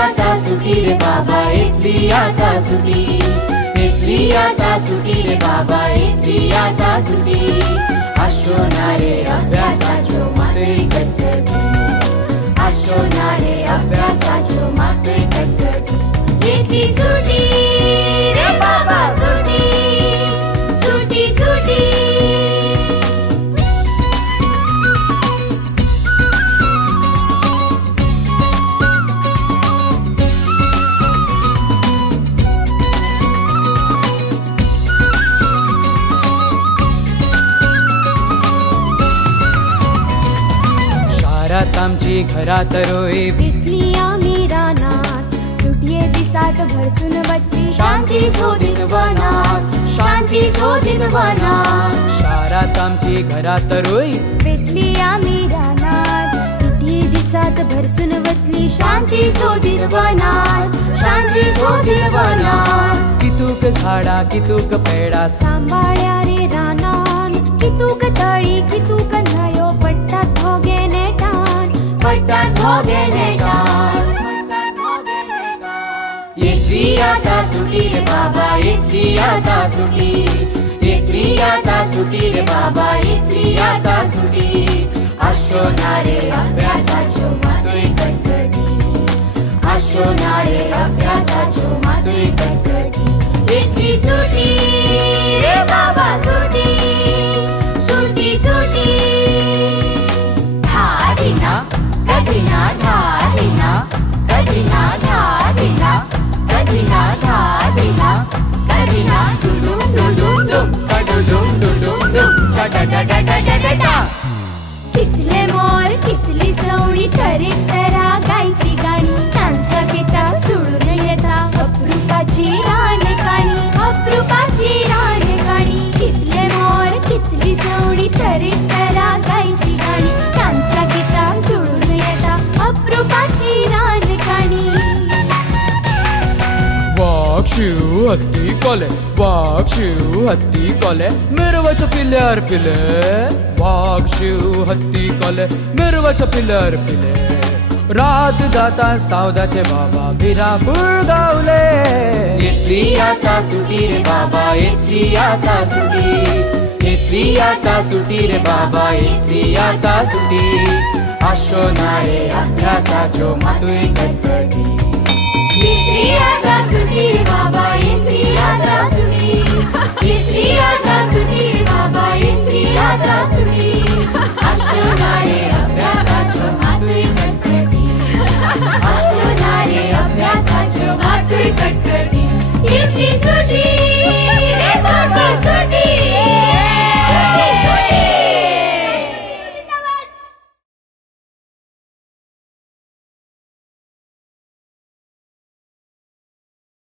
आता सुटी रे बाबा, इतली आता सुटी, इतली आता सुटी रे बाबा, इतली आता सुटी. आशोनारे अभ्यासाच्यो मात्रे कटकटी, आशोनारे अभ्यासाच्यो मात्रे कटकटी. इतली सुटी रे बाबा, सुटी, सुटी, सुटी. शारात आमची घरात रोय, इतली आम्ही रानात, सुटये दिसात भरसून वचली शांती सोदीत वनात, शांती सोदीत वनात. शारात आमची घरात रोय, इतली आम्ही रानात, सुटये दिसात भरसून वचली शांती सोदीत वनात, शांती सोदीत वनात. कितूक झाडा कितूक पेडा, सांभाळ्या रे रानान, कितूक तळी कितूक न्हयो, पडटात भोगे नेटान, पडटात भोगे नेटान. इतली आता सुटी रे बाबा, इतली आता सुटी, इतली आता सुटी रे बाबा, इतली आता सुटी. आशोनारे अभ्यासाच्यो मात्रे कटकटी, आशोनारे अभ्यासाच्यो मात्रे कटकटी. इतली सुटी रे बाबा, सुटी, सुटी, सुटी. धारिना कधिना, धारिना कधिना, धारिना कधिना, धारिना कधिना. डुडुम डुडुम डुम, कडुडुम डुडुम डुम, डडडडडडडडा. कितले मोर कितली सवणी, तरेतरा गायची गाणी, तांच्या गिताक जुळून येता अप्रुपाची रानकाणी, अप्रुपाची रानकाणी. कितले मोर कितली सवणी, तरेतरा गायची गाणी, तांच्या गिताक जुळून येता अप्रुपाची रानकाणी. वाघ शिव हत्ती कोले, वाघ शिव हत्ती कोले, मिरवाच्या पिल्यार पिले. वाघ शिव हत्ती कोले, मिरवाच्या पिल्यार पिले. रात जाता सावदाचे बाबा, भिरापूर गावले. इतली आता सुटी रे बाबा, इतली आता सुटी, इतली आता सुटी रे बाबा, इतली आता सुटी. आशोनारे अभ्यासाच्यो मात्रे कटकटी. इतली आता सुटी रे बाबा, इतली आता सुटी, इतली आता सुटी रे बाबा, इतली आता सुटी. आशोनारे अभ्यासाच्यो मात्रे कटकटी, आशोनारे अभ्यासाच्यो मात्रे कटकटी. इतली